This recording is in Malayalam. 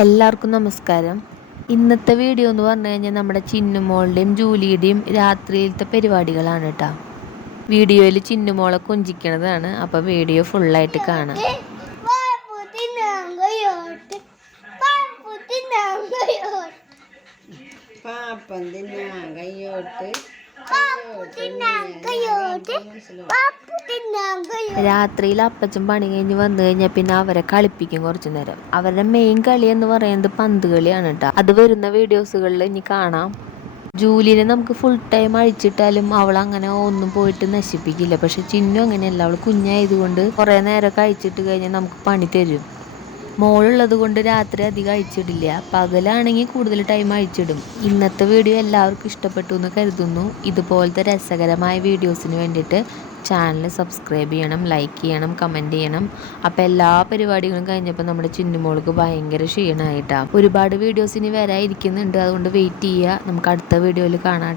എല്ലാവർക്കും നമസ്കാരം. ഇന്നത്തെ വീഡിയോ എന്ന് പറഞ്ഞു കഴിഞ്ഞാൽ നമ്മുടെ ചിന്നുമോളുടെയും ജൂലിയുടെയും രാത്രിയിലത്തെ പരിപാടികളാണ് കേട്ടോ വീഡിയോയിൽ ചിന്നുമോളെ കൊഞ്ചിക്കണതാണ്. അപ്പോൾ വീഡിയോ ഫുള്ളായിട്ട് കാണാം. പാപ്പം തിന്നാൻ കയ്യോട്ട് രാത്രിയിൽ അപ്പച്ചൻ പണി കഴിഞ്ഞ് വന്നു കഴിഞ്ഞാൽ പിന്നെ അവരെ കളിപ്പിക്കും കുറച്ചു നേരം. അവരുടെ മെയിൻ കളി എന്ന് പറയുന്നത് പന്ത് കളിയാണ് കേട്ടോ അത് വരുന്ന വീഡിയോസുകളിൽ ഇനി കാണാം. ജൂലിനെ നമുക്ക് ഫുൾ ടൈം അഴിച്ചിട്ടാലും അവൾ അങ്ങനെ ഒന്നും പോയിട്ട് നശിപ്പിക്കില്ല. പക്ഷെ ചിന്നു അങ്ങനെയല്ല. അവൾ കുഞ്ഞായതുകൊണ്ട് കുറേ നേരം കഴിച്ചിട്ട് കഴിഞ്ഞാൽ നമുക്ക് പണി തരും. മോളുള്ളത് കൊണ്ട് രാത്രി അധികം അഴിച്ചിടില്ല. പകലാണെങ്കിൽ കൂടുതൽ ടൈം അഴിച്ചിടും. ഇന്നത്തെ വീഡിയോ എല്ലാവർക്കും ഇഷ്ടപ്പെട്ടു എന്ന് കരുതുന്നു. ഇതുപോലത്തെ രസകരമായ വീഡിയോസിന് വേണ്ടിയിട്ട് ചാനൽ സബ്സ്ക്രൈബ് ചെയ്യണം ലൈക്ക് ചെയ്യണം കമന്റ് ചെയ്യണം. അപ്പോൾ എല്ലാ പരിപാടികളും കഴിഞ്ഞപ്പോൾ നമ്മുടെ ചിന്നുമോൾക്ക് ഭയങ്കര ക്ഷീണമായിട്ടാണ് ഒരുപാട് വീഡിയോസ് ഇനി വരാതിരിക്കുന്നുണ്ട് അതുകൊണ്ട് വെയിറ്റ് ചെയ്യുക. നമുക്ക് അടുത്ത വീഡിയോയിൽ കാണാം